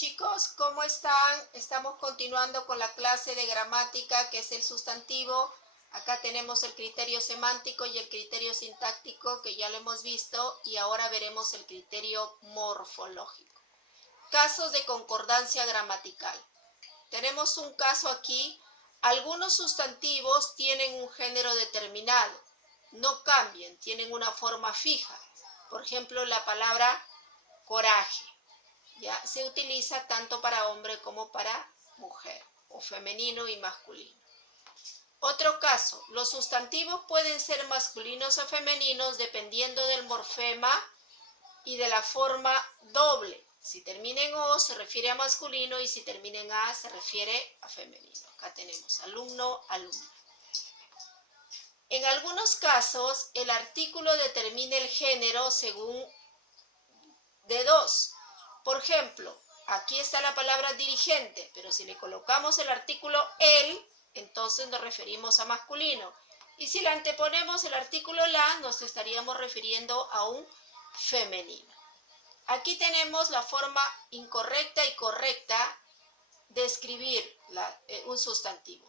Chicos, ¿cómo están? Estamos continuando con la clase de gramática, que es el sustantivo. Acá tenemos el criterio semántico y el criterio sintáctico, que ya lo hemos visto, y ahora veremos el criterio morfológico. Casos de concordancia gramatical. Tenemos un caso aquí. Algunos sustantivos tienen un género determinado, no cambian, tienen una forma fija. Por ejemplo, la palabra coraje. Ya se utiliza tanto para hombre como para mujer, o femenino y masculino. Otro caso, los sustantivos pueden ser masculinos o femeninos dependiendo del morfema y de la forma doble. Si termina en O se refiere a masculino y si termina en A se refiere a femenino. Acá tenemos alumno, alumna. En algunos casos, el artículo determina el género según de dos. Por ejemplo, aquí está la palabra dirigente, pero si le colocamos el artículo el, entonces nos referimos a masculino. Y si le anteponemos el artículo la, nos estaríamos refiriendo a un femenino. Aquí tenemos la forma incorrecta y correcta de escribir un sustantivo.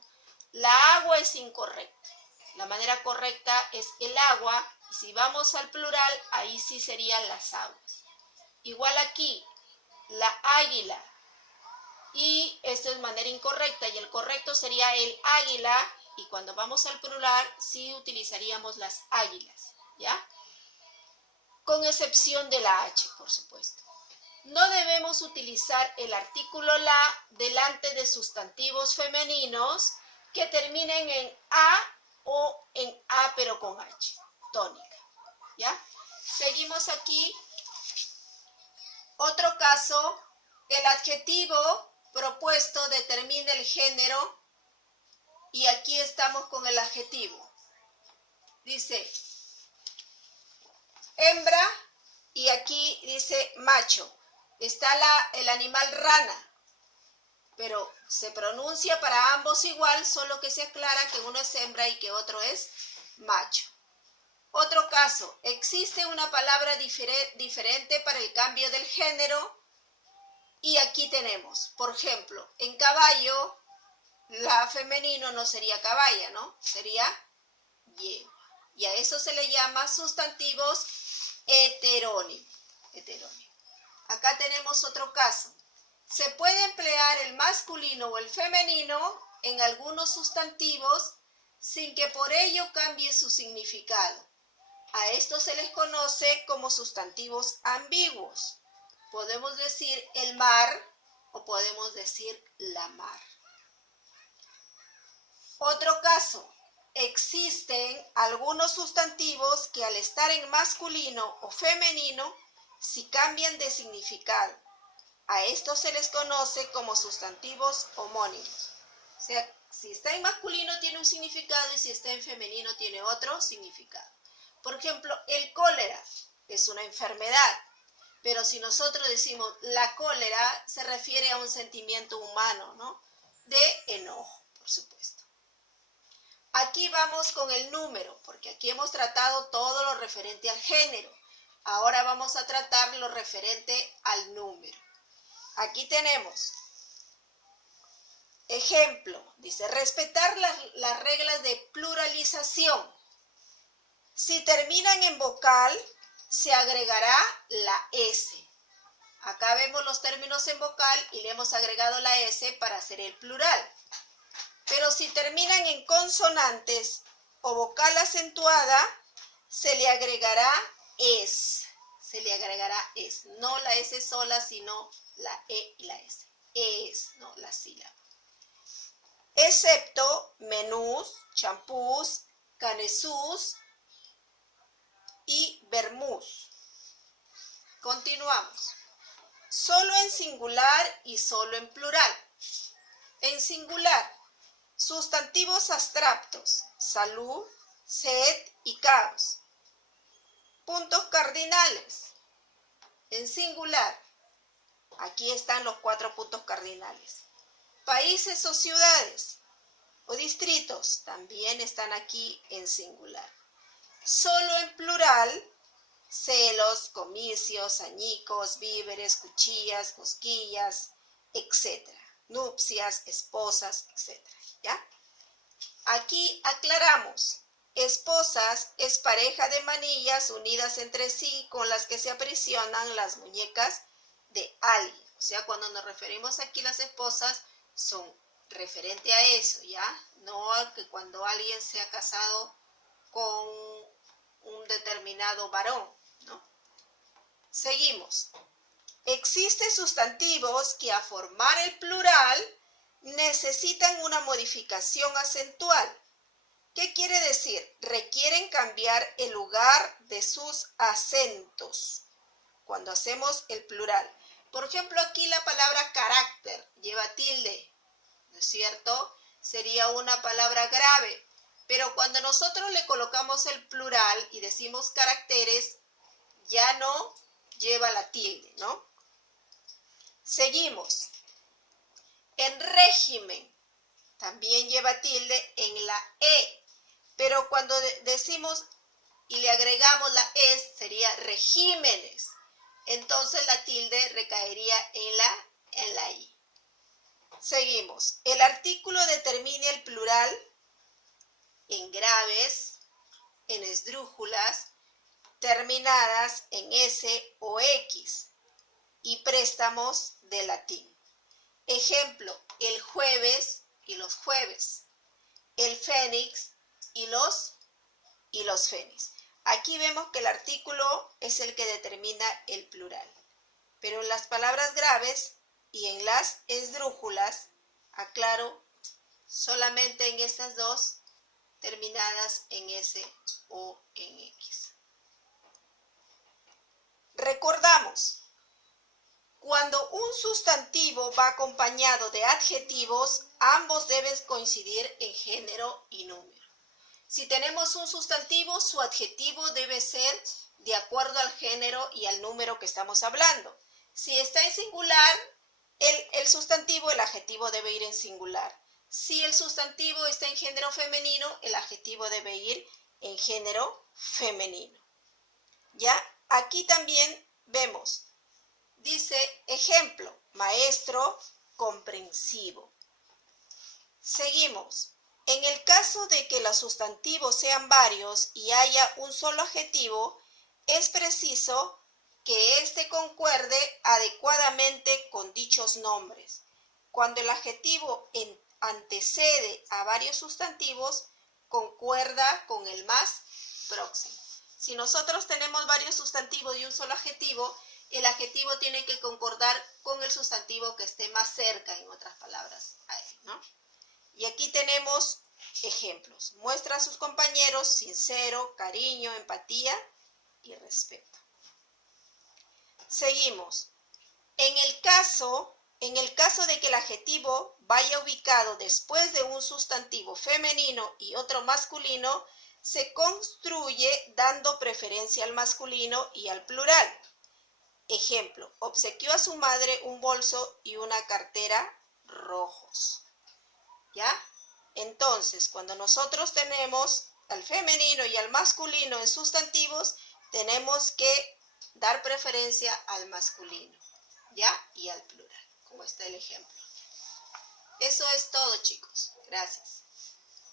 La agua es incorrecta. La manera correcta es el agua, y si vamos al plural, ahí sí serían las aguas. Igual aquí, la águila, y esto es manera incorrecta, y el correcto sería el águila, y cuando vamos al plural, sí utilizaríamos las águilas, ¿ya? Con excepción de la H, por supuesto. No debemos utilizar el artículo la delante de sustantivos femeninos que terminen en A o en A pero con H, tónica, ¿ya? Seguimos aquí. Otro caso, el adjetivo propuesto determina el género y aquí estamos con el adjetivo. Dice hembra y aquí dice macho. Está el animal rana, pero se pronuncia para ambos igual, solo que se aclara que uno es hembra y que otro es macho. Otro caso, existe una palabra diferente para el cambio del género y aquí tenemos, por ejemplo, en caballo, la femenino no sería caballa, ¿no? Sería yegua. Y a eso se le llama sustantivos heterónimos. Acá tenemos otro caso. Se puede emplear el masculino o el femenino en algunos sustantivos sin que por ello cambie su significado. A esto se les conoce como sustantivos ambiguos. Podemos decir el mar o podemos decir la mar. Otro caso, existen algunos sustantivos que al estar en masculino o femenino, si cambian de significado. A esto se les conoce como sustantivos homónimos. O sea, si está en masculino tiene un significado y si está en femenino tiene otro significado. Por ejemplo, el cólera es una enfermedad, pero si nosotros decimos la cólera, se refiere a un sentimiento humano, ¿no? De enojo, por supuesto. Aquí vamos con el número, porque aquí hemos tratado todo lo referente al género. Ahora vamos a tratar lo referente al número. Aquí tenemos, ejemplo, dice, respetar las reglas de pluralización. Si terminan en vocal, se agregará la S. Acá vemos los términos en vocal y le hemos agregado la S para hacer el plural. Pero si terminan en consonantes o vocal acentuada, se le agregará es. Se le agregará es. No la S sola, sino la E y la S. Es, no la sílaba. Excepto menús, champús, canesús y vermús. Continuamos. Solo en singular y solo en plural. En singular, sustantivos abstractos, salud, sed y caos. Puntos cardinales. En singular, aquí están los 4 puntos cardinales. Países o ciudades o distritos también están aquí en singular. Solo en plural, celos, comicios, añicos, víveres, cuchillas, cosquillas, etc. Nupcias, esposas, etc. ¿Ya? Aquí aclaramos. Esposas es pareja de manillas unidas entre sí con las que se aprisionan las muñecas de alguien. O sea, cuando nos referimos aquí a las esposas, son referente a eso, ¿ya? No a que cuando alguien se ha casado con un determinado varón, ¿no? Seguimos. Existen sustantivos que a formar el plural necesitan una modificación acentual. ¿Qué quiere decir? Requieren cambiar el lugar de sus acentos cuando hacemos el plural. Por ejemplo, aquí la palabra carácter lleva tilde, ¿no es cierto? Sería una palabra grave, pero cuando nosotros le colocamos el plural y decimos caracteres, ya no lleva la tilde, ¿no? Seguimos. En régimen también lleva tilde en la E. Pero cuando decimos y le agregamos la es, sería regímenes. Entonces la tilde recaería en la i. Seguimos. El artículo determina el plural en graves, en esdrújulas, terminadas en s o x y préstamos de latín. Ejemplo, el jueves y los jueves. El fénix y los fénix. Aquí vemos que el artículo es el que determina el plural. Pero en las palabras graves y en las esdrújulas, aclaro, solamente en estas dos terminadas en S o en X. Recordamos, cuando un sustantivo va acompañado de adjetivos, ambos deben coincidir en género y número. Si tenemos un sustantivo, su adjetivo debe ser de acuerdo al género y al número que estamos hablando. Si está en singular, el sustantivo, el adjetivo debe ir en singular. Si el sustantivo está en género femenino, el adjetivo debe ir en género femenino. ¿Ya? Aquí también vemos, dice, ejemplo, maestro comprensivo. Seguimos. En el caso de que los sustantivos sean varios y haya un solo adjetivo, es preciso que éste concuerde adecuadamente con dichos nombres. Cuando el adjetivo antecede a varios sustantivos, concuerda con el más próximo. Si nosotros tenemos varios sustantivos y un solo adjetivo, el adjetivo tiene que concordar con el sustantivo que esté más cerca, en otras palabras, a él, ¿no? Y aquí tenemos ejemplos. Muestra a sus compañeros sincero, cariño, empatía y respeto. Seguimos. En el caso de que el adjetivo vaya ubicado después de un sustantivo femenino y otro masculino, se construye dando preferencia al masculino y al plural. Ejemplo, obsequió a su madre un bolso y una cartera rojos. ¿Ya? Entonces, cuando nosotros tenemos al femenino y al masculino en sustantivos, tenemos que dar preferencia al masculino, ¿ya? Y al plural, como está el ejemplo. Eso es todo, chicos. Gracias.